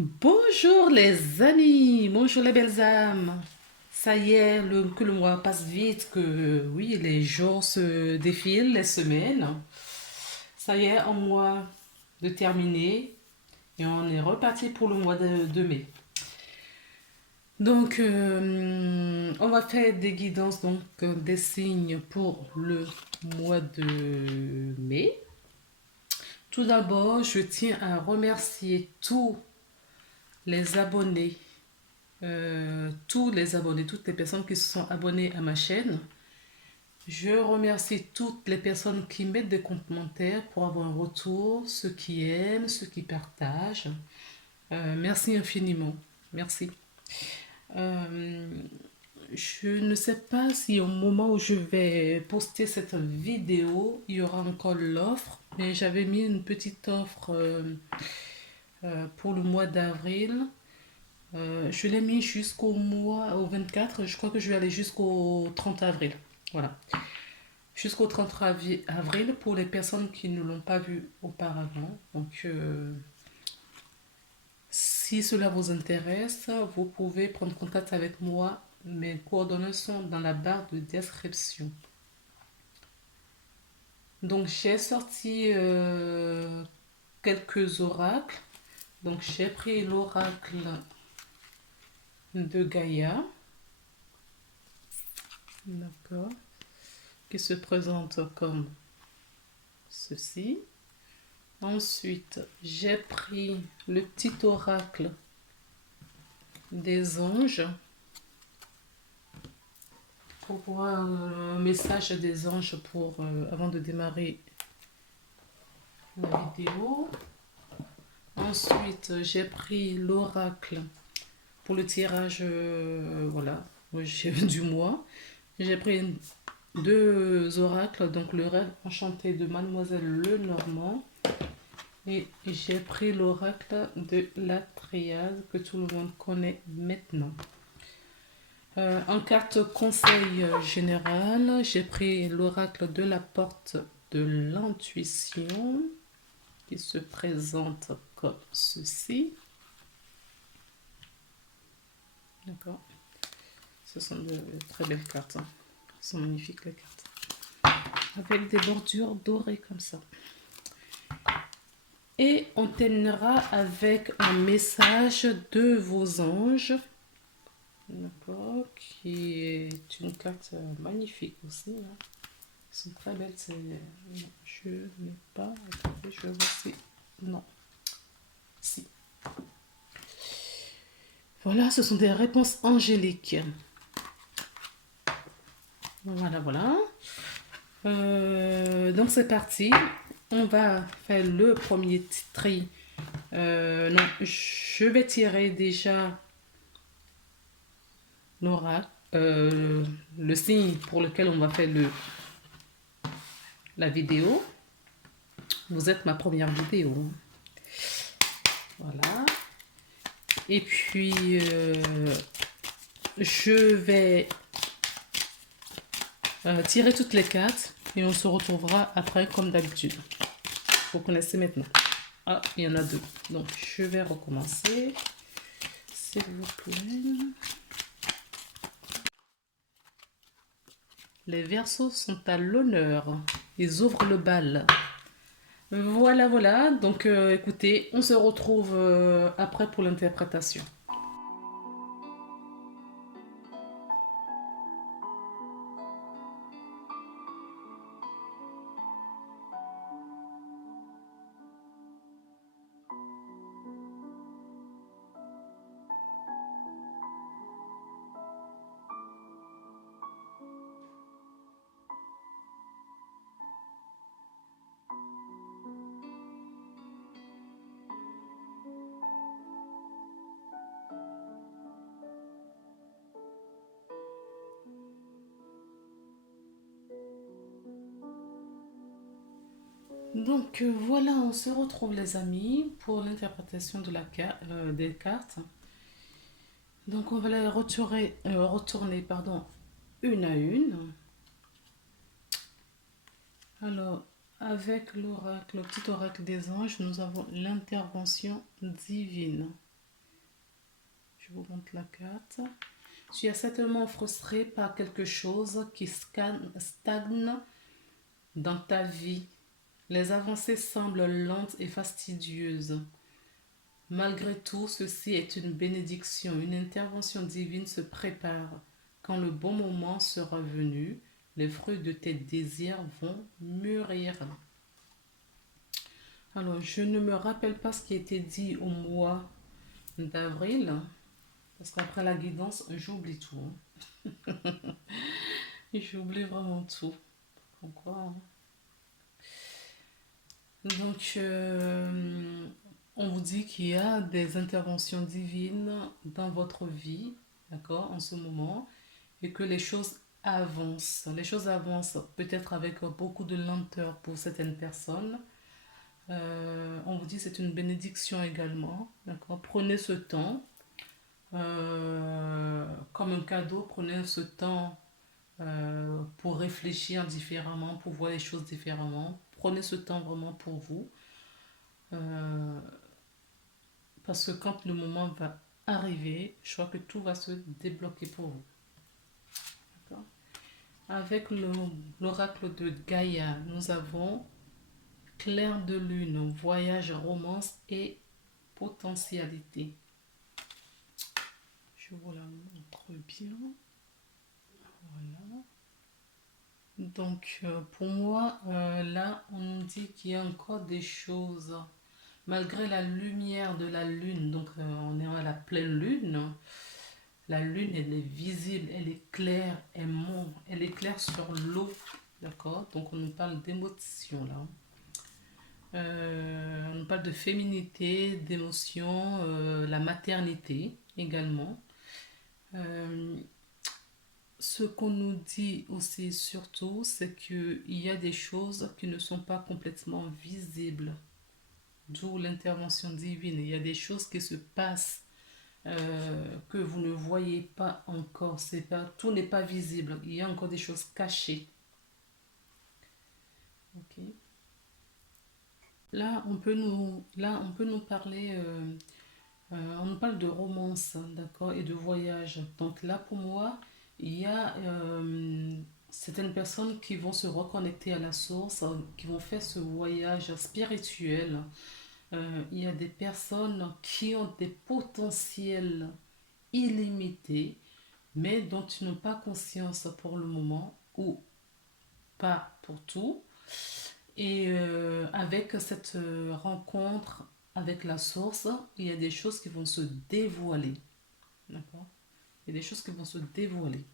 Bonjour les amis, bonjour les belles âmes. Ça y est, que le mois passe vite, que oui, les jours se défilent, les semaines. Ça y est, un mois de terminé et on est reparti pour le mois de mai. Donc, on va faire des guidances, donc des signes pour le mois de mai. Tout d'abord, je tiens à remercier les tous les abonnés, toutes les personnes qui se sont abonnées à ma chaîne. Je remercie toutes les personnes qui mettent des commentaires pour avoir un retour, ceux qui aiment, ceux qui partagent. Merci infiniment. Merci. Euh, je ne sais pas si au moment où je vais poster cette vidéo, il y aura encore l'offre, mais j'avais mis une petite offre pour le mois d'avril. Je l'ai mis au 24. Je crois que je vais aller jusqu'au 30 avril. Voilà. Jusqu'au 30 avril pour les personnes qui ne l'ont pas vu auparavant. Donc, si cela vous intéresse, vous pouvez prendre contact avec moi. Mes coordonnées sont dans la barre de description. Donc, j'ai sorti quelques oracles. Donc, j'ai pris l'oracle de Gaïa. D'accord. Qui se présente comme ceci. Ensuite, j'ai pris le petit oracle des anges pour voir le message des anges avant de démarrer la vidéo. Ensuite, j'ai pris l'oracle pour le tirage voilà, du mois. J'ai pris deux oracles, donc le rêve enchanté de Mademoiselle Lenormand. Et j'ai pris l'oracle de la triade que tout le monde connaît maintenant. En carte conseil général, j'ai pris l'oracle de la porte de l'intuition qui se présente comme ceci. D'accord. Ce sont de très belles cartes. Hein. Ce sont magnifiques les cartes. Avec des bordures dorées comme ça. Et on terminera avec un message de vos anges. D'accord, qui est une carte magnifique aussi. Hein. Elles sont très belles. Non, je n'ai pas. Attendez, je vais voir si. Non. Si. Voilà, ce sont des réponses angéliques. Voilà, voilà. Donc c'est parti. On va faire le premier tri. Non, je vais tirer déjà l'oracle, le signe pour lequel on va faire la vidéo. Vous êtes ma première vidéo. Voilà. Et puis, je vais tirer toutes les cartes et on se retrouvera après comme d'habitude. Vous connaissez maintenant. Ah, il y en a deux. Donc, je vais recommencer. S'il vous plaît. Les Verseaux sont à l'honneur. Ils ouvrent le bal. Voilà, voilà. Donc, écoutez, on se retrouve après pour l'interprétation. Donc voilà, on se retrouve les amis pour l'interprétation des cartes. Donc on va les retourner pardon, une à une. Alors avec l'oracle, le petit oracle des anges, nous avons l'intervention divine. Je vous montre la carte. Tu es certainement frustré par quelque chose qui stagne dans ta vie. Les avancées semblent lentes et fastidieuses. Malgré tout, ceci est une bénédiction. Une intervention divine se prépare. Quand le bon moment sera venu, les fruits de tes désirs vont mûrir. Alors, je ne me rappelle pas ce qui a été dit au mois d'avril, parce qu'après la guidance, j'oublie tout. J'oublie vraiment tout. Pourquoi hein? Donc, on vous dit qu'il y a des interventions divines dans votre vie, d'accord, en ce moment, et que les choses avancent. Les choses avancent peut-être avec beaucoup de lenteur pour certaines personnes. On vous dit que c'est une bénédiction également, d'accord. Prenez ce temps, comme un cadeau, prenez ce temps pour réfléchir différemment, pour voir les choses différemment. Prenez ce temps vraiment pour vous. Euh, Parce que quand le moment va arriver, je crois que tout va se débloquer pour vous. D'accord. Avec l'oracle de Gaïa, nous avons clair de lune, voyage, romance et potentialité. Je vous la montre bien. Voilà. Donc, pour moi, là, on nous dit qu'il y a encore des choses. Malgré la lumière de la lune, donc on est à la pleine lune, la lune, elle est visible, elle est claire, elle est claire sur l'eau, d'accord. Donc on nous parle d'émotion là. On nous parle de féminité, d'émotion, la maternité également. Euh, Ce qu'on nous dit aussi surtout, c'est qu'il y a des choses qui ne sont pas complètement visibles. D'où l'intervention divine. Il y a des choses qui se passent que vous ne voyez pas encore. Tout n'est pas visible. Il y a encore des choses cachées. Ok. Là, on peut nous parler. On nous parle de romance, d'accord, et de voyage. Donc là, pour moi, il y a certaines personnes qui vont se reconnecter à la source, qui vont faire ce voyage spirituel. Il y a des personnes qui ont des potentiels illimités, mais dont ils n'ont pas conscience pour le moment, ou pas pour tout. Et avec cette rencontre avec la source, il y a des choses qui vont se dévoiler. D'accord. Il y a des choses qui vont se dévoiler.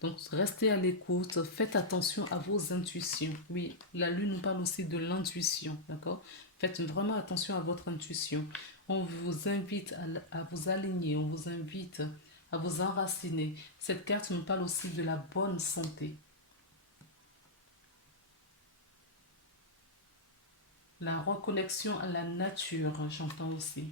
Donc, restez à l'écoute, faites attention à vos intuitions. Oui, la lune nous parle aussi de l'intuition, d'accord. Faites vraiment attention à votre intuition. On vous invite à vous aligner, on vous invite à vous enraciner. Cette carte nous parle aussi de la bonne santé. La reconnexion à la nature, j'entends aussi.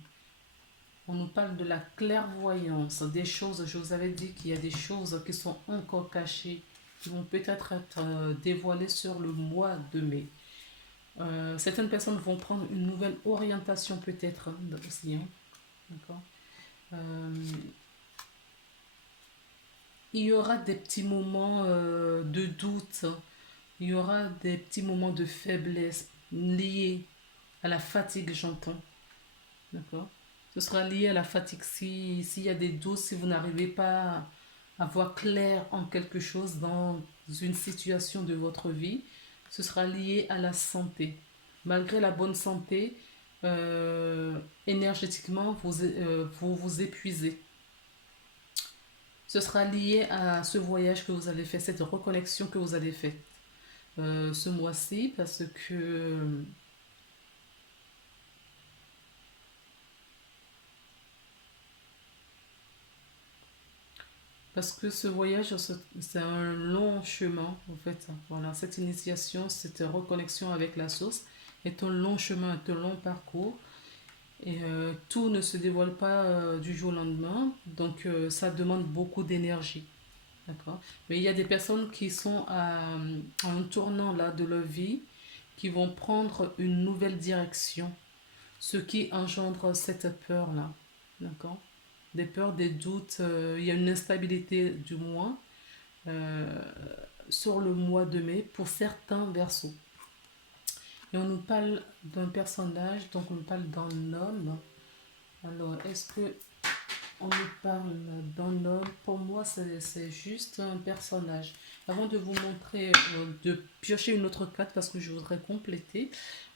On nous parle de la clairvoyance, des choses, je vous avais dit qu'il y a des choses qui sont encore cachées, qui vont peut-être être dévoilées sur le mois de mai. Certaines personnes vont prendre une nouvelle orientation peut-être aussi. Hein. D'accord. Euh, il y aura des petits moments de doute, il y aura des petits moments de faiblesse liés à la fatigue, j'entends. D'accord. Ce sera lié à la fatigue. S'il y a des doutes, si vous n'arrivez pas à voir clair en quelque chose dans une situation de votre vie, ce sera lié à la santé. Malgré la bonne santé, énergétiquement, vous vous épuisez. Ce sera lié à ce voyage que vous avez fait, cette reconnexion que vous avez faite ce mois-ci, parce que ce voyage, c'est un long chemin, en fait. Voilà, cette initiation, cette reconnexion avec la source est un long chemin, est un long parcours. Et tout ne se dévoile pas du jour au lendemain, donc ça demande beaucoup d'énergie. D'accord. Mais il y a des personnes qui sont à un tournant là de leur vie, qui vont prendre une nouvelle direction, ce qui engendre cette peur-là. D'accord. des peurs, des doutes, il y a une instabilité du mois euh, sur le mois de mai pour certains versos. Et on nous parle d'un personnage, donc on nous parle d'un homme. Alors, est-ce que on nous parle d'un homme? Pour moi, c'est juste un personnage. Avant de vous montrer, de piocher une autre carte parce que je voudrais compléter,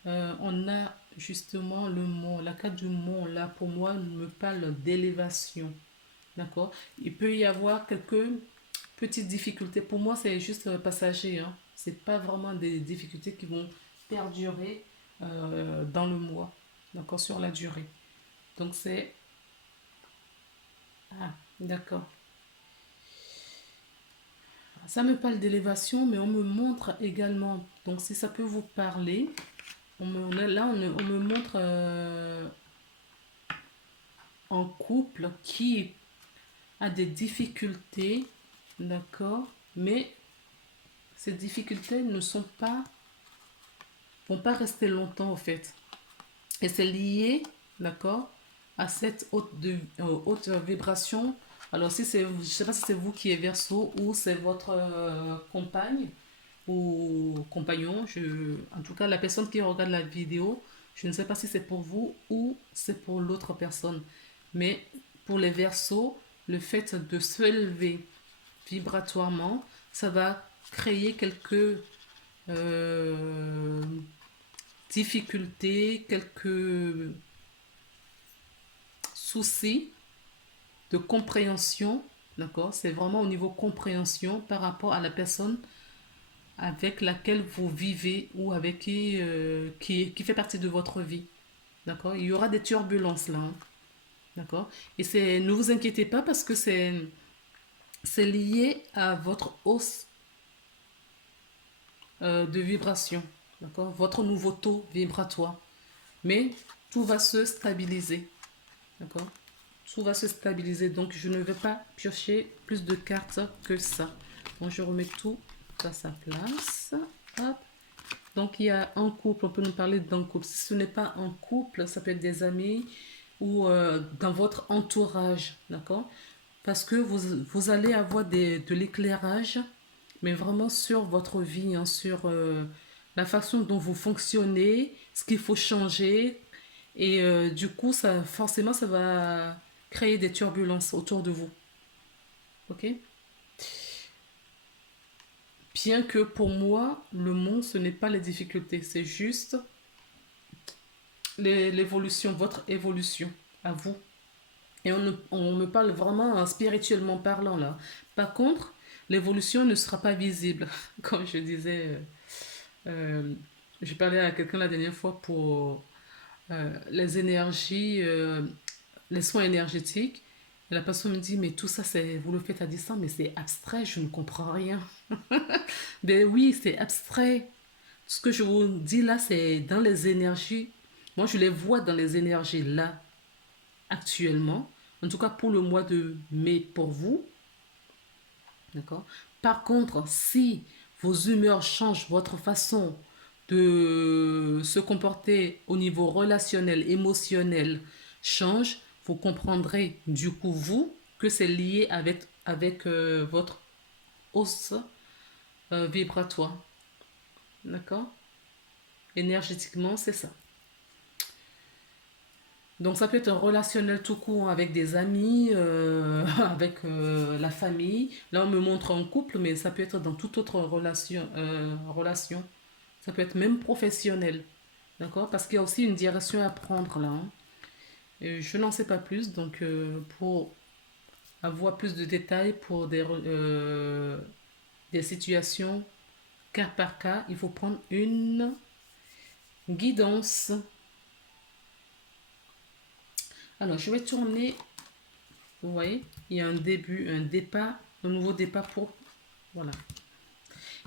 on a justement le mont. La carte du mont, là, pour moi, me parle d'élévation. D'accord? Il peut y avoir quelques petites difficultés. Pour moi, c'est juste passager. Hein. C'est pas vraiment des difficultés qui vont perdurer dans le mois. D'accord? Sur la durée. Donc, c'est... Ah, d'accord. Ça me parle d'élévation, mais on me montre également, donc si ça peut vous parler, on me montre un couple qui a des difficultés, d'accord, mais ces difficultés ne sont pas, vont pas rester longtemps au fait. Et c'est lié, d'accord, à cette haute vibration. Alors si c'est, je sais pas si c'est vous qui êtes Verseau ou c'est votre compagne ou compagnon. En tout cas, la personne qui regarde la vidéo, je ne sais pas si c'est pour vous ou c'est pour l'autre personne. Mais pour les Verseaux, le fait de se élever vibratoirement, ça va créer quelques euh, difficultés, quelques soucis de compréhension, d'accord? C'est vraiment au niveau compréhension par rapport à la personne avec laquelle vous vivez ou avec qui fait partie de votre vie, d'accord? Il y aura des turbulences là, hein, d'accord? Et ne vous inquiétez pas parce que c'est lié à votre hausse de vibration, d'accord? Votre nouveau taux vibratoire. Mais tout va se stabiliser, d'accord? Tout va se stabiliser. Donc, je ne vais pas piocher plus de cartes que ça. Donc, je remets tout à sa place. Hop. Donc, il y a un couple. On peut nous parler d'un couple. Si ce n'est pas un couple, ça peut être des amis ou dans votre entourage. D'accord? Parce que vous allez avoir de l'éclairage, mais vraiment sur votre vie, hein, sur la façon dont vous fonctionnez, ce qu'il faut changer. Et du coup, ça, forcément, ça va créer des turbulences autour de vous. Ok? Bien que pour moi, le monde, ce n'est pas les difficultés, c'est juste l'évolution, votre évolution à vous. Et on me parle vraiment spirituellement parlant là. Par contre, l'évolution ne sera pas visible. Comme je disais, euh, j'ai parlé à quelqu'un la dernière fois pour les énergies, les soins énergétiques. Et la personne me dit, mais tout ça, vous le faites à distance, mais c'est abstrait, je ne comprends rien. Ben oui, c'est abstrait. Ce que je vous dis là, c'est dans les énergies. Moi, je les vois dans les énergies là, actuellement. En tout cas, pour le mois de mai, pour vous. D'accord? Par contre, si vos humeurs changent, votre façon de se comporter au niveau relationnel, émotionnel change, vous comprendrez du coup, vous, que c'est lié avec votre hausse vibratoire. D'accord? Énergétiquement, c'est ça. Donc ça peut être un relationnel tout court avec des amis, avec la famille. Là, on me montre un couple, mais ça peut être dans toute autre relation. Ça peut être même professionnel. D'accord? Parce qu'il y a aussi une direction à prendre là, hein. Et je n'en sais pas plus, donc pour avoir plus de détails pour des situations cas par cas, il faut prendre une guidance. Alors, je vais tourner. Vous voyez, il y a un début, un départ, un nouveau départ pour... Voilà.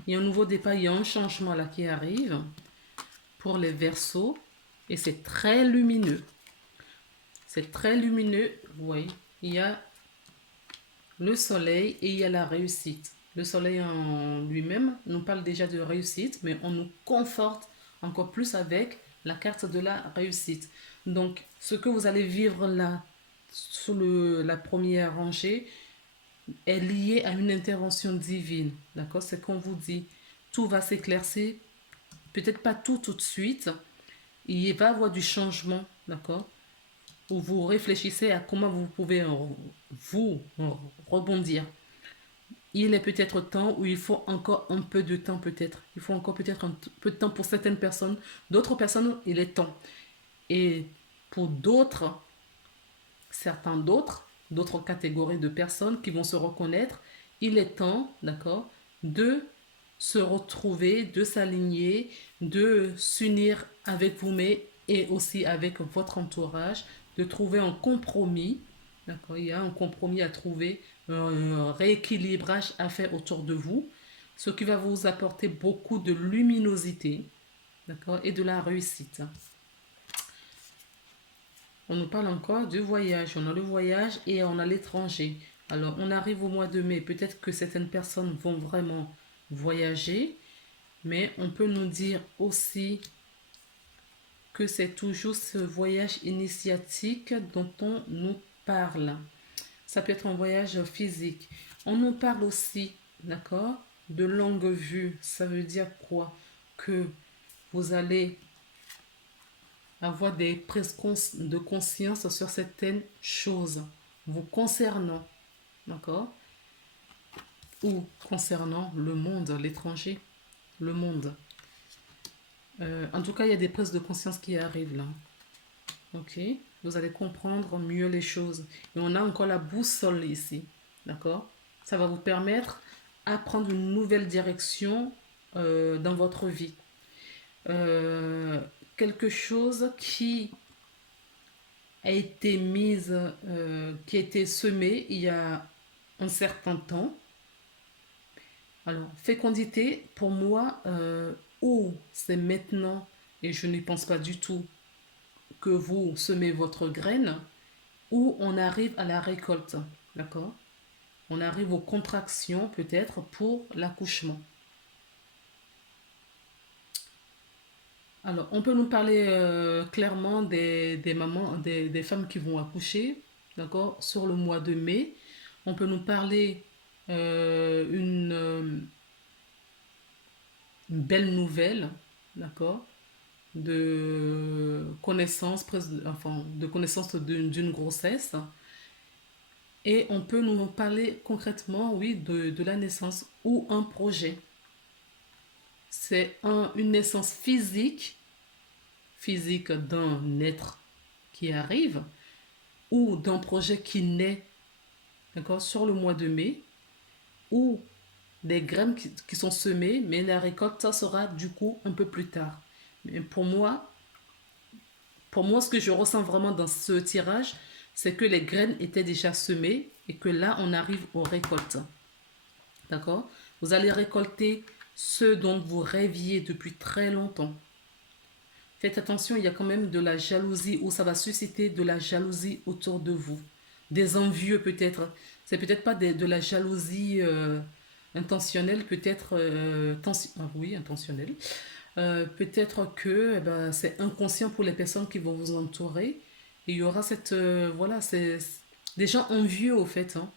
Il y a un nouveau départ, il y a un changement là qui arrive pour les Verseaux. Et c'est très lumineux. C'est très lumineux. Vous voyez, il y a le soleil et il y a la réussite. Le soleil en lui-même nous parle déjà de réussite, mais on nous conforte encore plus avec la carte de la réussite. Donc, ce que vous allez vivre là, sur la première rangée est liée à une intervention divine. D'accord? C'est qu'on vous dit, tout va s'éclaircir, peut-être pas tout de suite, il va y avoir du changement, d'accord? Où vous réfléchissez à comment vous pouvez vous rebondir. Il est peut-être temps où il faut encore un peu de temps peut-être. Il faut encore peut-être un peu de temps pour certaines personnes. D'autres personnes, il est temps. Et pour d'autres, certains d'autres catégories de personnes qui vont se reconnaître, il est temps, d'accord, de se retrouver, de s'aligner, de s'unir avec vous-même et aussi avec votre entourage, de trouver un compromis, d'accord, il y a un compromis à trouver, un rééquilibrage à faire autour de vous, ce qui va vous apporter beaucoup de luminosité, d'accord, et de la réussite. On nous parle encore du voyage. On a le voyage et on a l'étranger. Alors, on arrive au mois de mai. Peut-être que certaines personnes vont vraiment voyager, mais on peut nous dire aussi que c'est toujours ce voyage initiatique dont on nous parle. Ça peut être un voyage physique. On nous parle aussi, d'accord, de longue vue. Ça veut dire quoi? Que vous allez avoir des prises de conscience sur certaines choses vous concernant, d'accord? Ou concernant le monde, l'étranger, le monde. En tout cas, il y a des prises de conscience qui arrivent là. Ok? Vous allez comprendre mieux les choses. Et on a encore la boussole ici, d'accord? Ça va vous permettre à prendre une nouvelle direction dans votre vie. Quelque chose qui a été qui a été semée il y a un certain temps. Alors, fécondité, pour moi, ou c'est maintenant, et je n'y pense pas du tout, que vous semez votre graine, ou on arrive à la récolte, d'accord? On arrive aux contractions peut-être pour l'accouchement. Alors, on peut nous parler clairement des mamans, des femmes qui vont accoucher, d'accord, sur le mois de mai. On peut nous parler une belle nouvelle, d'accord, de connaissance, enfin, de connaissance d'une grossesse. Et on peut nous parler concrètement, oui, de la naissance ou un projet. C'est une naissance physique d'un être qui arrive ou d'un projet qui naît, d'accord, sur le mois de mai, ou des graines qui sont semées, mais la récolte, ça sera du coup un peu plus tard. Mais pour moi, ce que je ressens vraiment dans ce tirage, c'est que les graines étaient déjà semées et que là, on arrive aux récoltes. D'accord? Vous allez récolter ce dont vous rêviez depuis très longtemps. Faites attention, il y a quand même de la jalousie ou ça va susciter de la jalousie autour de vous. Des envieux peut-être. C'est peut-être pas de la jalousie intentionnelle, peut-être oui, intentionnelle. Peut-être que c'est inconscient pour les personnes qui vont vous entourer. Et il y aura cette voilà, c'est des gens envieux au fait, hein.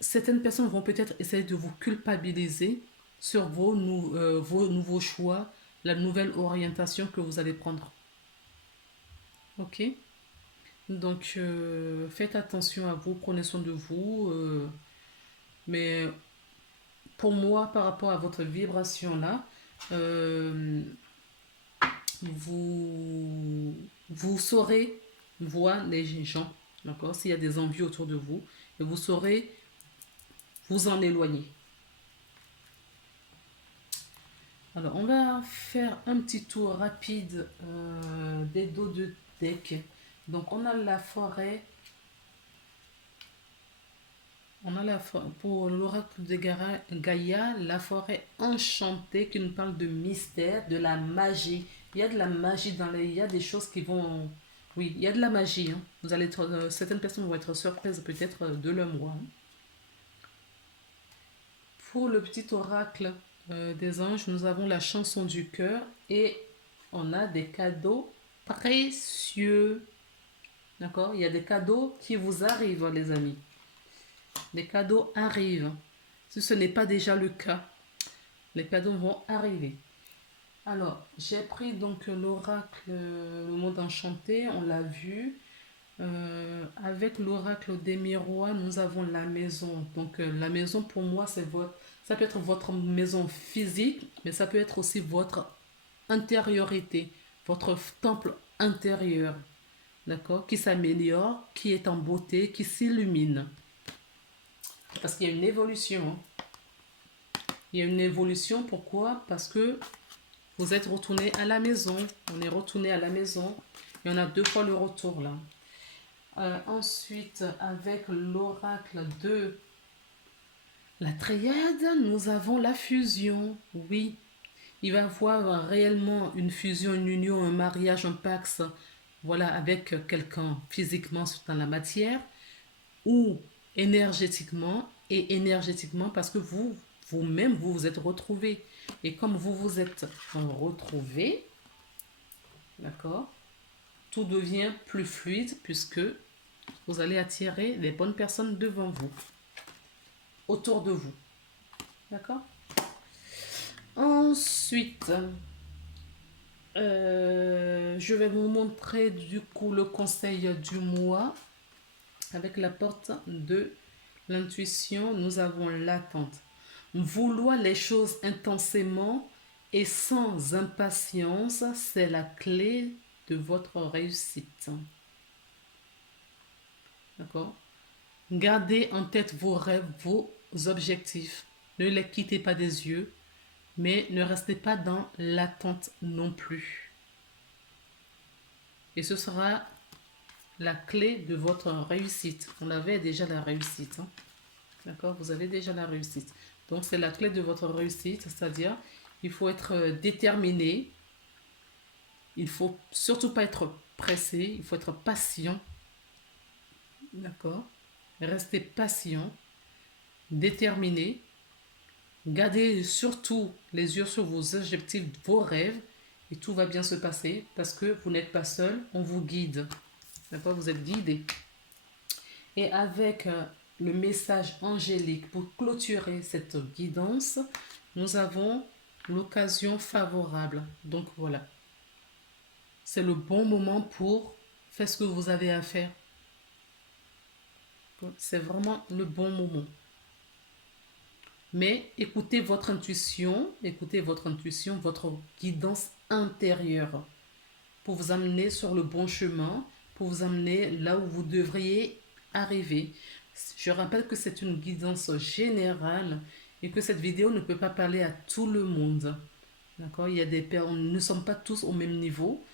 Certaines personnes vont peut-être essayer de vous culpabiliser sur vos nouveaux choix, la nouvelle orientation que vous allez prendre. Ok? Donc, faites attention à vous, prenez soin de vous. Mais pour moi, par rapport à votre vibration là, euh, vous saurez voir les gens, d'accord? S'il y a des envies autour de vous, et vous saurez vous en éloigner. Alors, on va faire un petit tour rapide des dos de deck. Donc, on a la forêt. On a pour l'oracle de Gaïa, la forêt enchantée qui nous parle de mystère, de la magie. Il y a de la magie il y a des choses qui vont. Oui, il y a de la magie, hein. Vous allez certaines personnes vont être surprises peut-être de leur mois, hein. Pour le petit oracle des anges, nous avons la chanson du cœur et on a des cadeaux précieux. D'accord? Il y a des cadeaux qui vous arrivent, les amis. Les cadeaux arrivent. Si ce n'est pas déjà le cas, les cadeaux vont arriver. Alors, j'ai pris donc l'oracle, le monde enchanté, on l'a vu. Avec l'oracle des miroirs, nous avons la maison. Donc, la maison, pour moi, ça peut être votre maison physique, mais ça peut être aussi votre intériorité, votre temple intérieur, d'accord, qui s'améliore, qui est en beauté, qui s'illumine. Parce qu'il y a une évolution. Hein. Il y a une évolution, pourquoi? Parce que vous êtes retourné à la maison. On est retourné à la maison. Et on a 2 fois le retour là. Ensuite, avec l'oracle de la triade, nous avons la fusion. Oui, il va y avoir réellement une fusion, une union, un mariage, un pax, voilà, avec quelqu'un physiquement dans la matière ou énergétiquement, et énergétiquement parce que vous-même, vous vous êtes retrouvés. Et comme vous vous êtes retrouvés, d'accord, tout devient plus fluide puisque vous allez attirer les bonnes personnes devant vous, autour de vous. D'accord? Ensuite, je vais vous montrer du coup le conseil du mois. Avec la porte de l'intuition, nous avons l'attente. Vouloir les choses intensément et sans impatience, c'est la clé de votre réussite. D'accord? Gardez en tête vos rêves, vos objectifs. Ne les quittez pas des yeux, mais ne restez pas dans l'attente non plus. Et ce sera la clé de votre réussite. On avait déjà la réussite. Hein? D'accord? Vous avez déjà la réussite. Donc, c'est la clé de votre réussite, c'est-à-dire, il faut être déterminé. Il ne faut surtout pas être pressé. Il faut être patient. D'accord? Restez patient, déterminé. Gardez surtout les yeux sur vos objectifs, vos rêves, et tout va bien se passer parce que vous n'êtes pas seul, on vous guide. D'accord? Vous êtes guidé. Et avec le message angélique pour clôturer cette guidance, nous avons l'occasion favorable. Donc voilà. C'est le bon moment pour faire ce que vous avez à faire. C'est vraiment le bon moment. Mais écoutez votre intuition, votre guidance intérieure pour vous amener sur le bon chemin, pour vous amener là où vous devriez arriver. Je rappelle que c'est une guidance générale et que cette vidéo ne peut pas parler à tout le monde. D'accord? Il y a des personnes, nous ne sommes pas tous au même niveau.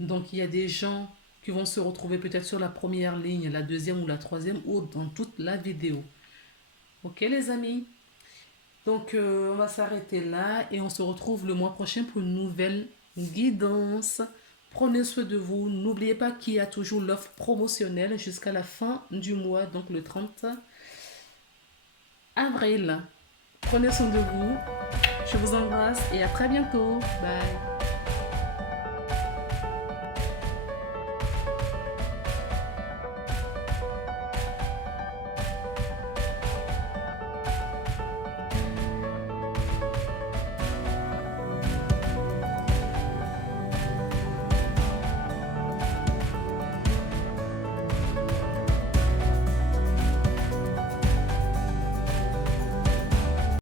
Donc il y a des gens qui vont se retrouver peut-être sur la première ligne, la deuxième ou la troisième ou dans toute la vidéo. Ok les amis? Donc on va s'arrêter là et on se retrouve le mois prochain pour une nouvelle guidance. Prenez soin de vous. N'oubliez pas qu'il y a toujours l'offre promotionnelle jusqu'à la fin du mois, donc le 30 avril. Prenez soin de vous. Je vous embrasse et à très bientôt. Bye.